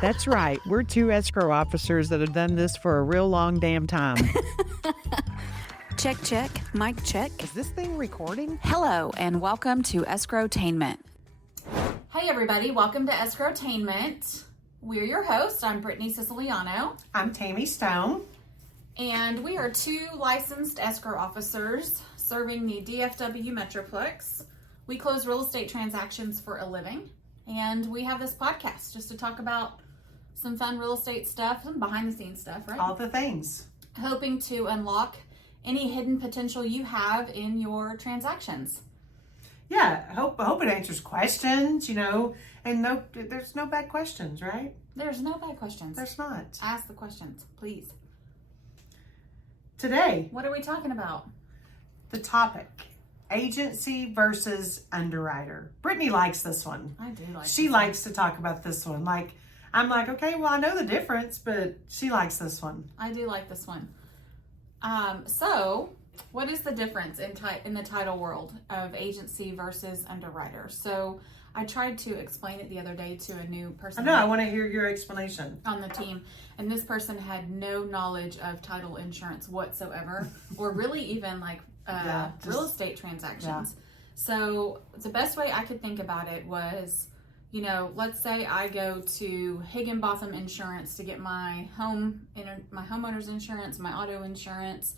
That's right. We're two escrow officers that have done this for a real long damn time. Check, check. Mic check. Is this thing recording? Hello, and welcome to Escrowtainment. Hey everybody, welcome to Escrowtainment. We're your hosts. I'm Brittaney Siciliano. I'm Tammy Stone. And we are two licensed escrow officers serving the DFW Metroplex. We close real estate transactions for a living. And we have this podcast just to talk about some fun real estate stuff, some behind the scenes stuff, right? All the things. Hoping to unlock any hidden potential you have in your transactions. Yeah, I hope it answers questions, and there's no bad questions, right? There's no bad questions. There's not. Ask the questions, please. Today, What are we talking about? the topic, agency versus underwriter. Brittany likes this one. I do like She this likes to talk about this one. I'm like, okay, well, I know the difference, but she likes this one. I do like this one. So what is the difference in the title world of agency versus underwriter? So I tried to explain it the other day to a new person I want to hear your explanation. on the team, and this person had no knowledge of title insurance whatsoever, or really even real estate transactions. Yeah. So the best way I could think about it was, let's say I go to Higginbotham Insurance to get my homeowner's insurance, my auto insurance,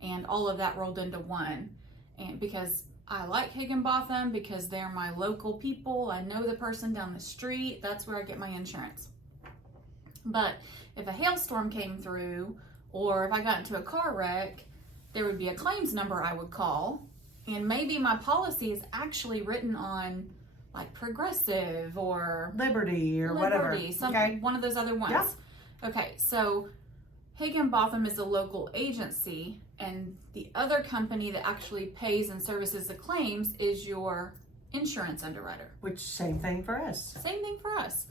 and all of that rolled into one. And because I like Higginbotham, because they're my local people, I know the person down the street, that's where I get my insurance. But if a hailstorm came through, or if I got into a car wreck, there would be a claims number I would call, and maybe my policy is actually written on like Progressive or Liberty or whatever. One of those other ones. Yeah. Okay, so Higginbotham is a local agency, and the other company that actually pays and services the claims is your insurance underwriter. Which, same thing for us. Same thing for us.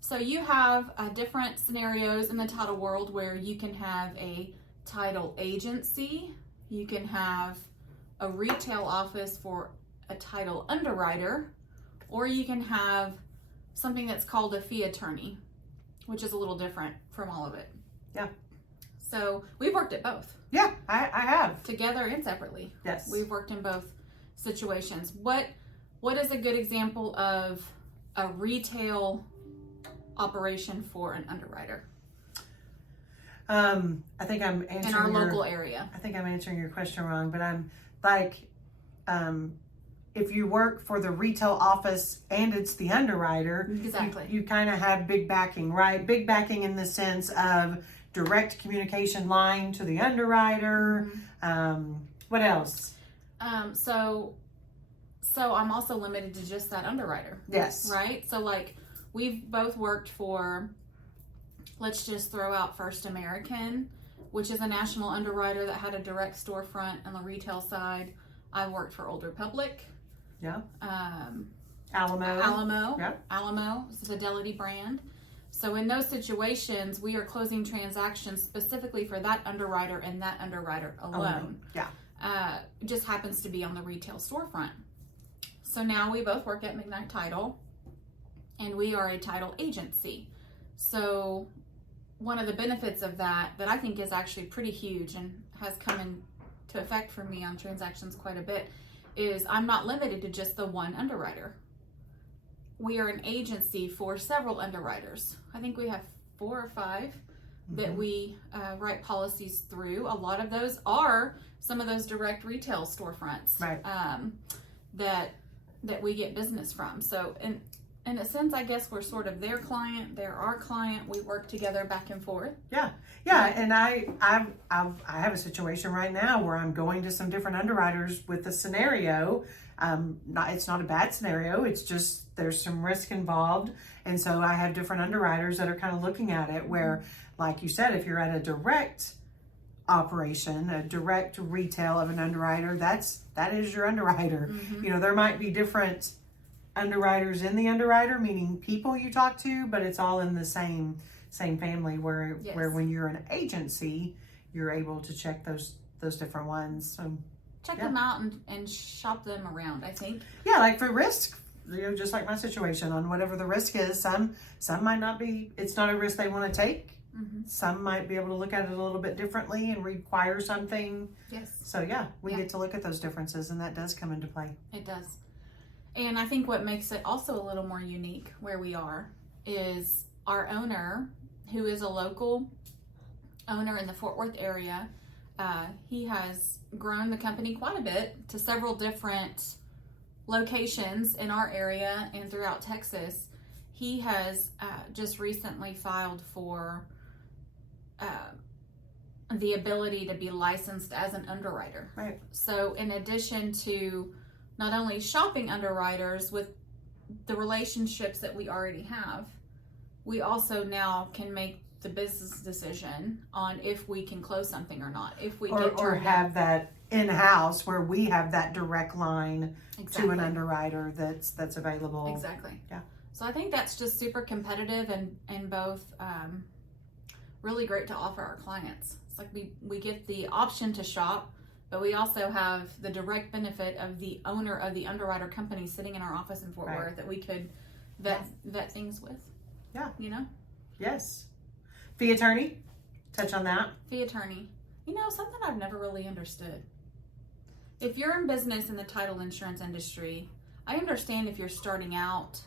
So you have different scenarios in the title world where you can have a title agency, you can have a retail office for a title underwriter, or you can have something that's called a fee attorney, which is a little different from all of it. Yeah. So we've worked at both. Yeah, I have. Together and separately. Yes. We've worked in both situations. What is a good example of a retail operation for an underwriter? I think I'm answering in our local area. I think I'm answering your question wrong, but I'm like, if you work for the retail office and it's the underwriter, Exactly. you kind of have big backing, right? Big backing in the sense of direct communication line to the underwriter. What else? So I'm also limited to just that underwriter. Yes. Right? So we've both worked for, let's just throw out First American, which is a national underwriter that had a direct storefront on the retail side. I worked for Old Republic. Yeah. Alamo. Yeah. Alamo is a Fidelity brand. So in those situations, we are closing transactions specifically for that underwriter and that underwriter alone. Yeah. It just happens to be on the retail storefront. So now we both work at McKnight Title, and we are a title agency. So one of the benefits of that I think is actually pretty huge and has come into effect for me on transactions quite a bit is I'm not limited to just the one underwriter. We are an agency for several underwriters. I think we have 4 or 5 that we write policies through. A lot of those are some of those direct retail storefronts, Right. that we get business from. So in a sense, I guess we're sort of their client, they're our client. We work together back and forth. Yeah. And I have a situation right now where I'm going to some different underwriters with a scenario. It's not a bad scenario. It's just there's some risk involved, and so I have different underwriters that are kind of looking at it. Where, like you said, if you're at a direct operation, a direct retail of an underwriter, that is your underwriter. There might be different underwriters in the underwriter, meaning people you talk to, but it's all in the same family. Where when you're an agency, you're able to check those different ones. So Check them out and shop them around, I think. Yeah, like for risk just like my situation on whatever the risk is. Some might not be, it's not a risk they want to take. Some might be able to look at it a little bit differently and require something. Yes. So we get to look at those differences, and that does come into play. It does. And I think what makes it also a little more unique where we are is our owner, who is a local owner in the Fort Worth area. He has grown the company quite a bit to several different locations in our area and throughout Texas. He has just recently filed for the ability to be licensed as an underwriter. Right. So in addition to not only shopping underwriters with the relationships that we already have, we also now can make the business decision on if we can close something or not. If we or have that in-house where we have that direct line to an underwriter that's available. Exactly. Yeah. So I think that's just super competitive and both really great to offer our clients. It's like we get the option to shop, but we also have the direct benefit of the owner of the underwriter company sitting in our office in Fort Worth that we could vet things with. Yeah. You know? Yes. Fee attorney, touch on that. Fee attorney. You know, something I've never really understood. If you're in business in the title insurance industry, I understand if you're starting out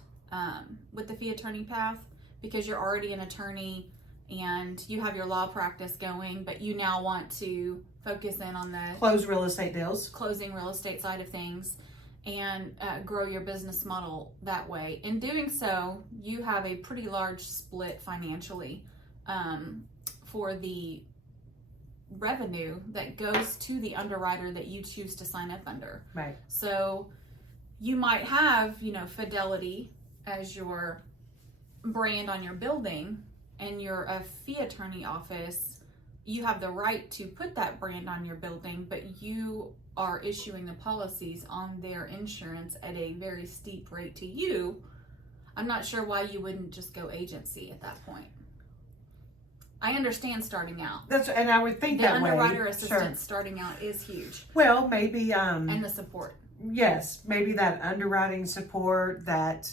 with the fee attorney path because you're already an attorney and you have your law practice going, but you now want to focus in on the close real estate deals, closing real estate side of things, and grow your business model that way. In doing so, you have a pretty large split financially for the revenue that goes to the underwriter that you choose to sign up under. Right. So you might have, Fidelity as your brand on your building, and you're a fee attorney office. You have the right to put that brand on your building, but you are issuing the policies on their insurance at a very steep rate to you. I'm not sure why you wouldn't just go agency at that point. I understand starting out. And I would think that way. The underwriter assistant starting out is huge. Well, maybe and the support. Yes, maybe that underwriting support, that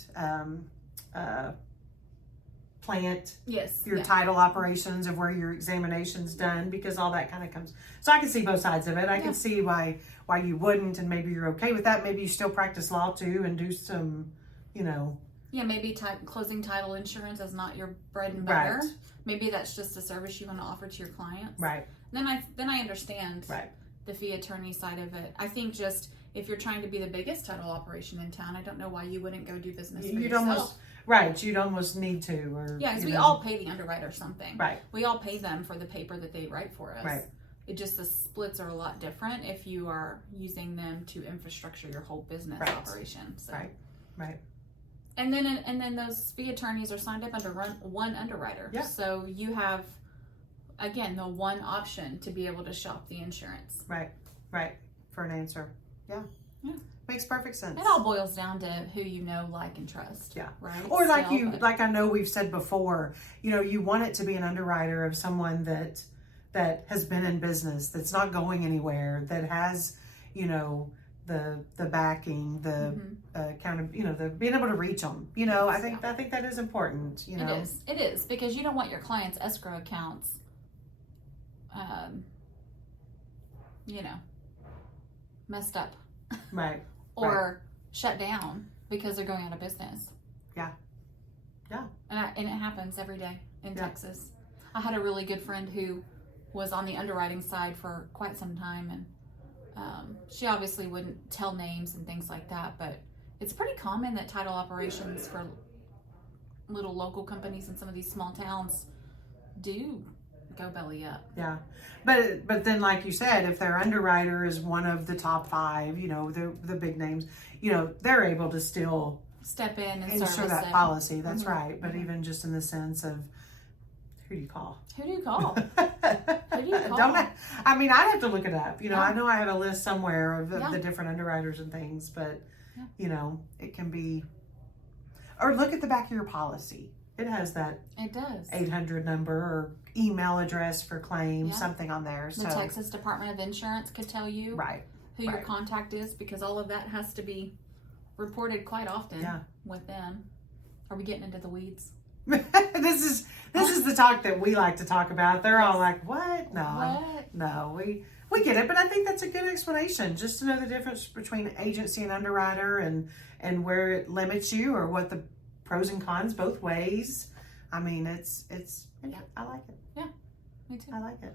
plant, your title operations of where your examination's done, because all that kind of comes. So I can see both sides of it. I can see why you wouldn't, and maybe you're okay with that. Maybe you still practice law too and do some, Yeah, maybe closing title insurance is not your bread and butter. Right. Maybe that's just a service you want to offer to your clients. Right. Then I understand right. the fee attorney side of it. I think just if you're trying to be the biggest title operation in town, I don't know why you wouldn't go do business for yourself. You'd almost need to. Or because we all pay the underwriter something. Right. We all pay them for the paper that they write for us. Right. It just, the splits are a lot different if you are using them to infrastructure your whole business operation. So. Right. And then those fee attorneys are signed up under one underwriter. Yeah. So you have, again, the one option to be able to shop the insurance. Right. For an answer. Yeah. Makes perfect sense. It all boils down to who you know, like, and trust. Yeah. Right. Or like I know we've said before, you want it to be an underwriter of someone that has been in business, that's not going anywhere, that has, the backing, the kind of, the being able to reach them. I think that is important. It is because you don't want your clients' escrow accounts, messed up. Right. Or shut down because they're going out of business. Yeah. And it happens every day in Texas. I had a really good friend who was on the underwriting side for quite some time, and she obviously wouldn't tell names and things like that, but it's pretty common that title operations for little local companies in some of these small towns do go belly up. Yeah. But then, like you said, if their underwriter is one of the top 5, the big names, they're able to still step in and ensure that policy. That's right. But even just in the sense of, who do you call? Who do you call? I'd have to look it up. I know I have a list somewhere of the different underwriters and things, but it can be, or look at the back of your policy. It has that. It does. 800 number or email address for claims, something on there. The Texas Department of Insurance could tell you who your contact is, because all of that has to be reported quite often Yeah. with them. Are we getting into the weeds? This is the talk that we like to talk about. They're all like, "What? No, What? no, we get it." But I think that's a good explanation, just to know the difference between agency and underwriter, and where it limits you, or what the pros and cons both ways. I mean, it's Yeah. I like it. Yeah, me too. I like it.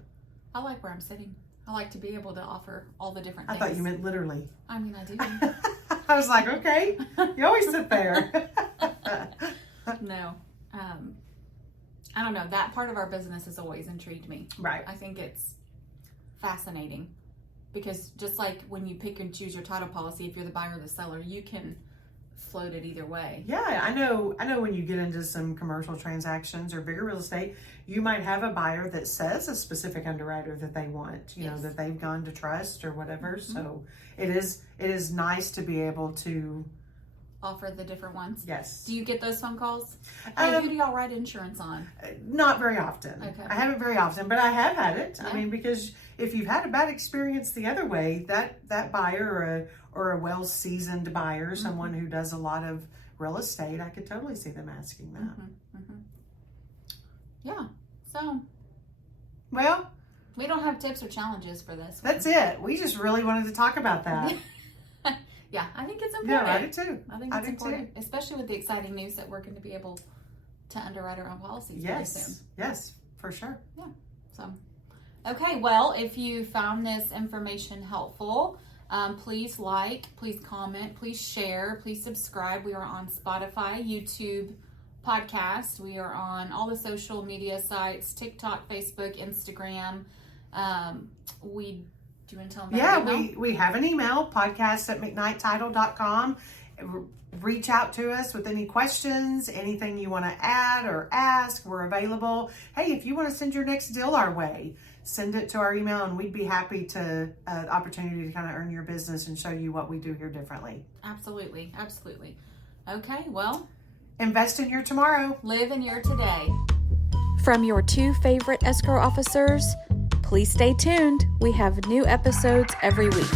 I like where I'm sitting. I like to be able to offer all the different I things. thought you meant literally. I mean, I do. I was like, okay, you always sit there. No. I don't know. That part of our business has always intrigued me. Right. I think it's fascinating because just like when you pick and choose your title policy, if you're the buyer or the seller, you can float it either way. Yeah, I know when you get into some commercial transactions or bigger real estate, you might have a buyer that says a specific underwriter that they want, you know, that they've gone to trust or whatever. Mm-hmm. So it is nice to be able to Offer the different ones. Yes. Do you get those phone calls? Hey, who do y'all write insurance on? Not very often. Okay. I haven't very often, but I have had it. Yeah. I mean, because if you've had a bad experience the other way, that buyer or a well-seasoned buyer, someone who does a lot of real estate, I could totally see them asking that. Yeah. So Well, we don't have tips or challenges for this. that's it. We just really wanted to talk about that. Yeah, I think it's Yeah, important. I do too. I think I it's do important, especially with the exciting news that we're going to be able to underwrite our own policies pretty soon. Yes, for sure. So, okay, well, if you found this information helpful, please like, please comment, please share, please subscribe. We are on Spotify, YouTube, podcast. We are on all the social media sites, TikTok, Facebook, Instagram. Do you want to tell them about the email? we have an email, podcast@mcknighttitle.com. Reach out to us with any questions, anything you want to add or ask. We're available. Hey, if you want to send your next deal our way, send it to our email, and we'd be happy to opportunity to kind of earn your business and show you what we do here differently. Absolutely, absolutely. Okay, well, invest in your tomorrow. Live in your today. From your two favorite escrow officers, please stay tuned. We have new episodes every week.